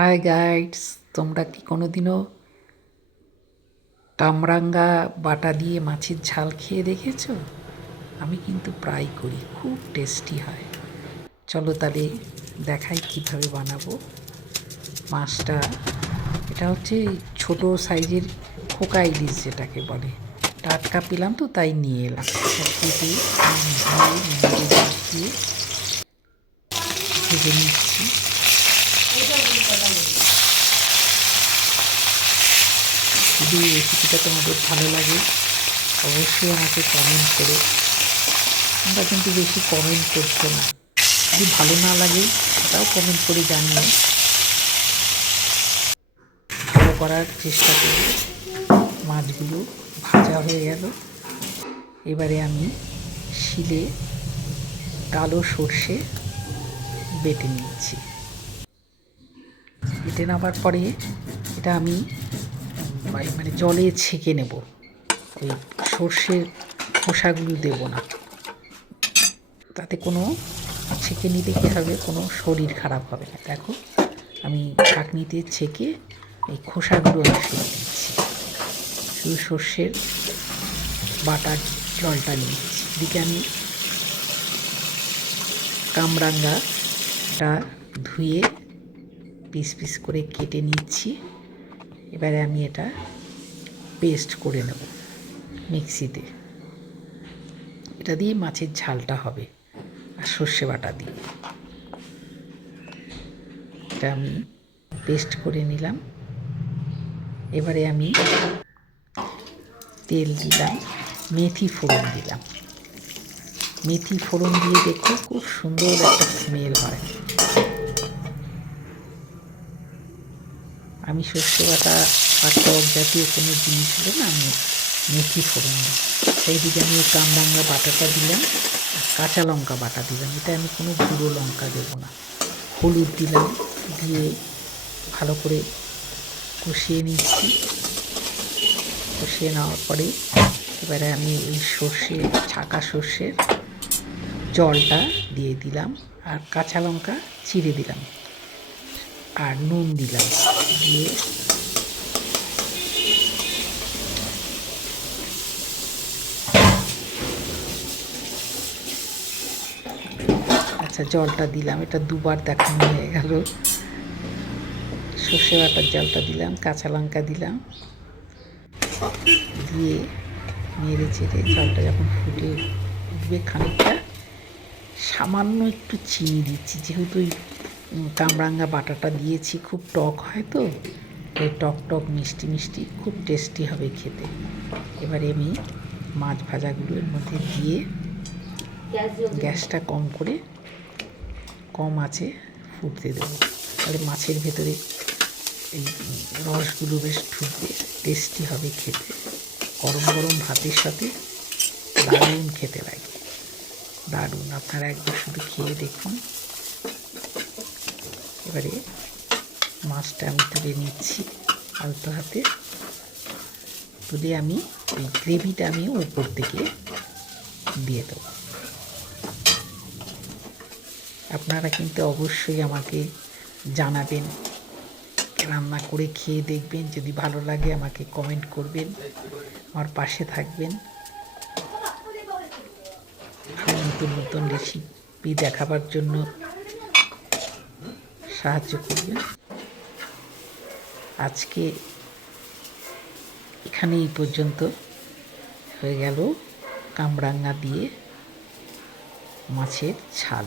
High guides তোমরা কি কোনোদিনও কামরাঙ্গা বাটা দিয়ে মাছের ঝাল খেয়ে দেখেছ? আমি কিন্তু প্রায় করি, খুব টেস্টি হয়। চলো তাহলে দেখাই কীভাবে বানাবো মাছটা। এটা হচ্ছে ছোট সাইজের খোকা ইলিশ যেটাকে বলে। টাটকা পেলাম তো, তাই নিয়ে এলাম। নিচ্ছি। যদি এই রেসিপিটা তোমাদের ভালো লাগে, অবশ্যই আমাকে কমেন্ট করো। আমরা কিন্তু বেশি কমেন্ট করছ না। যদি ভালো না লাগে, সেটাও কমেন্ট করে জানিও। ভালো করার চেষ্টা করব মাছগুলো ভাজা হয়ে গেল। এবারে আমি শিলে কালো সর্ষে বেটে নিচ্ছি। বেটে নেওয়ার পরে এটা আমি মানে- মানে জলে ছেঁকে নেব। ওই সর্ষের খোসাগুলো দেব না। তাতে কোনো ছেঁকে নিতে কী হবে? কোনো শরীর খারাপ হবে না। দেখো, আমি ছাঁকনিতে ছেঁকে এই খোসাগুলো আমি দিচ্ছি। শুধু সর্ষের বাটার জলটা নিচ্ছি। এদিকে আমি কামরাঙ্গাটা ধুয়ে পিস পিস করে কেটে নিচ্ছি। এবারে আমি এটা পেস্ট করে নেব মিক্সিতে। এটা দিয়ে মাছের ঝালটা হবে আর সর্ষে বাটা দিয়ে। এটা আমি পেস্ট করে নিলাম। এবারে আমি তেল দিলাম, মেথি ফোড়ন দিলাম। মেথি ফোড়ন দিয়ে দেখো খুব সুন্দর একটা স্মেল হয়। আমি শস্য বাটা বা টক জাতীয় কোনো জিনিস হলে না আমি মেথি ফোড়ন দিই। সেই দিকে আমি কামরাঙ্গা বাটাটা দিলাম, আর কাঁচা লঙ্কা বাটা দিলাম। এটা আমি কোনো গুঁড়ো লঙ্কা দেবো না। হলুদ দিলাম, দিয়ে ভালো করে কষিয়ে নিচ্ছি। কষিয়ে নেওয়ার পরে এবারে আমি এই সর্ষে, ছাকা সর্ষের জলটা দিয়ে দিলাম, আর কাঁচা লঙ্কা চিড়ে দিলাম। আর নুন দিলাম। দিয়ে আচ্ছা জলটা দিলাম। এটা দুবার দেখানো হয়ে গেল। সর্ষে বাটার জলটা দিলাম, কাঁচা লঙ্কা দিলাম। দিয়ে নেড়ে চেড়ে জলটা যখন ফুটে উঠবে খানিকটা, সামান্য একটু চিনি দিচ্ছি, যেহেতু কামরাঙ্গা বাটাটা দিয়েছি, খুব টক হয় তো, এই টক টক মিষ্টি মিষ্টি, খুব টেস্টি হবে খেতে। এবারে আমি মাছ ভাজাগুলো এর মধ্যে দিয়ে গ্যাসটা কম করে কম আছে ফুটতে দেবো। তাহলে মাছের ভেতরে এই রসগুলো বেশ ঢুকবে, টেস্টি হবে খেতে। গরম গরম ভাতের সাথে দারুণ খেতে লাগে। দারুণ, আপনারা একবার শুধু খেয়ে দেখুন। এবারে মাছটা আমি তুলে নিচ্ছি আলতো হাতে। তুলে আমি এই গ্রেভিটা আমি উপর থেকে দিয়ে দেবো। আপনারা কিন্তু অবশ্যই আমাকে জানাবেন, রান্না করে খেয়ে দেখবেন, যদি ভালো লাগে আমাকে কমেন্ট করবেন, আমার পাশে থাকবেন। নতুন নতুন রেসিপি দেখাবার জন্য সাহায্য করবে। আজকে এখানে এই পর্যন্ত হয়ে গেল কামরাঙ্গা দিয়ে মাছের ছাল।